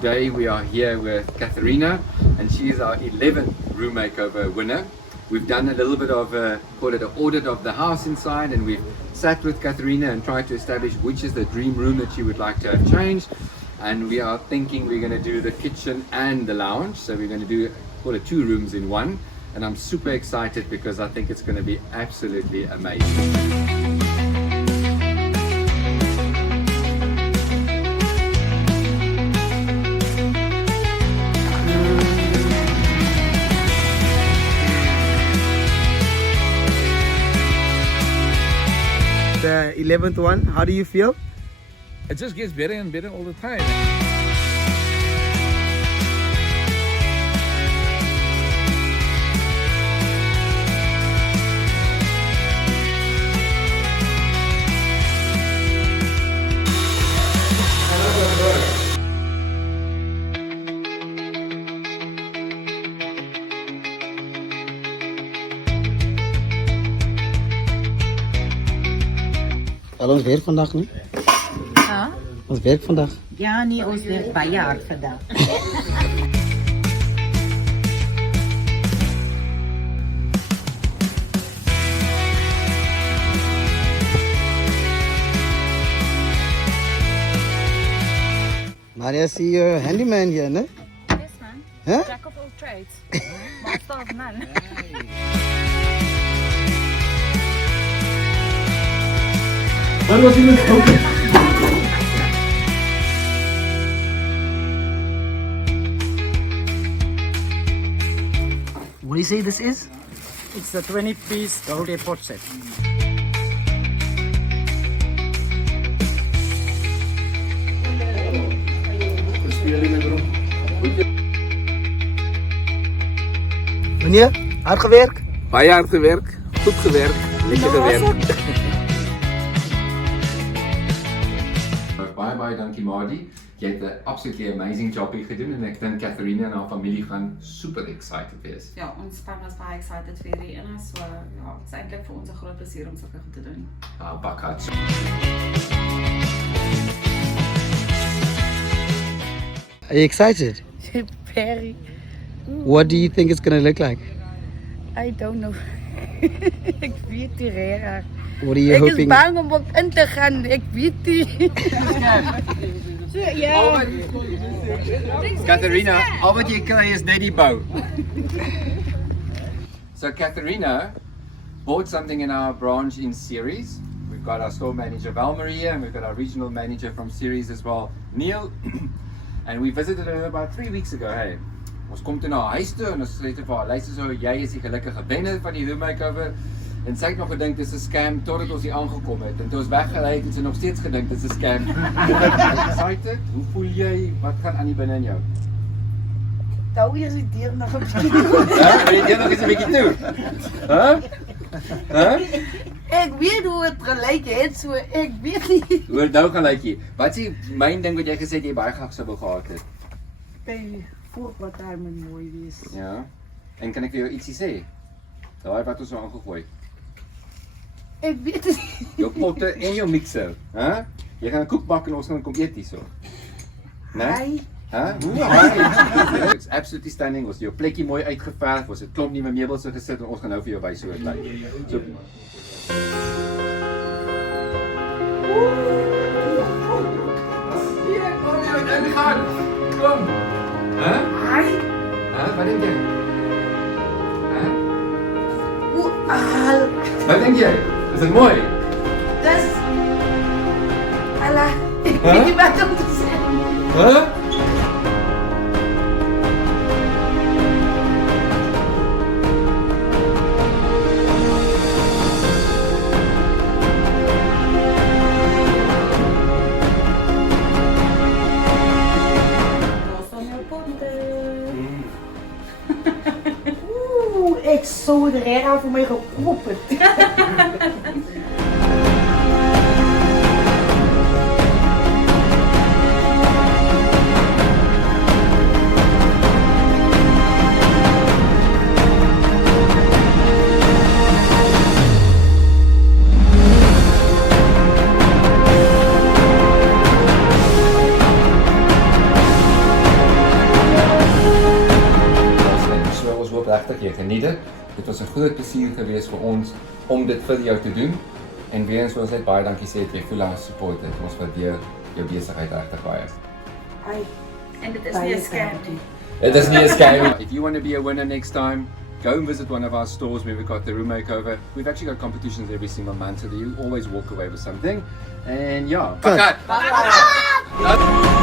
today we are here with Katharina, and she is our 11th room makeover winner. We've done a little bit of call it an audit of the house inside, and we've sat with Katharina and tried to establish which is the dream room that she would like to have changed. And we are thinking we're going to do the kitchen and the lounge, so we're going to do call it 2 rooms in one. And I'm super excited because I think it's going to be absolutely amazing. The 11th one, how do you feel? It just gets better and better all the time. Al ons werk vandaag nie? Ja? Ons werk vandaag. Ja, nee, ons werk baie hard vandag. Maria, see you handyman here, ne? Yes, man. Huh? Jack of all trades. Master of none. What do you say this is? It's a 20-piece gold airport set. Meneer, hard gewerkt? Baie hard gewerk, goed gewerk, lekker gewerk. Baie dankie Mardi. Jy het 'n absolutely amazing job hier gedoen en ek dink Katharina en haar familie gaan super excited wees. Ja, ons span was baie excited vir hierdie ene, so ja, dit is eintlik vir ons 'n groot plesier om sulke goed te doen. Bak hard. Are you excited? Very. What do you think it's gonna look like? I don't know. Ik weet die raar. What are you Ik is hoping? bang om ook in te gaan. Ik weet die. Ja. Katharina, al wat jy kry is net die bou. So Katharina bought something in our branch in Ceres. We've got our store manager Valmarie here, and we've got our regional manager from Ceres as well, Neil. And we visited her about 3 weeks ago. Hey, ons kom toe na haar huis toe en ons sê vir haar, luister so, jy is die gelukkige wenner van die room makeover. En sy het nog gedink dit is 'n scam totdat ons hier aangekom het. En toe ons weggery het, het sy nog steeds gedink dit is 'n scam. Excited? Hoe voel jy? Wat gaan aan die binne in jou? Hou eers die deur nog 'n bietjie. Hæ? Wil jy dit nog eens 'n bietjie toe? Hæ? Hæ? Ek weet hoe het gelyk het, so ek weet nie. Hoe het nou gelyk hier? Wat is die myn ding wat jy gesê het jy baie graag sou wou gehad het? By voorpartymen mooi wees. Ja. En kan ek vir jou ietsie sê? Daai wat ons so aangegooi. Ek weet dit. Jou potte en jou mixer, hè? Jy gaan 'n koek bak en ons gaan kom eet hierso. Né? Hy. Hæ? Hoe? It's absolutely stunning. Ons het jou plekkie mooi uitgeverf. Ons het klomp nuwe meubels so gesit en ons gaan nou vir jou wys hoe dit lyk. So Hier, kom jy ingaan. Kom. Hæ? Hy. Hæ? Wat dink jy? Hæ? Hoe al. Wat dink jy? Is dit mooi? Dis. Ala. Ek weet nie wat om te sê. Hæ? Ek sou die raar vir my gekoop het. hoop jy geniet dit. Dit was 'n groot plesier gewees vir ons om dit vir jou te doen. En weer eens wil ons net baie dankie sê dat jy Fula support het. Ons waardeer jou besigheid regtig baie. Ai, En dit is nie 'n scam nie. It doesn't need a scam. If you want to be a winner next time, go and visit one of our stores where we've got the room makeover. We've actually got competitions every single month, so that you always walk away with something. And yeah, Cut. Bakat.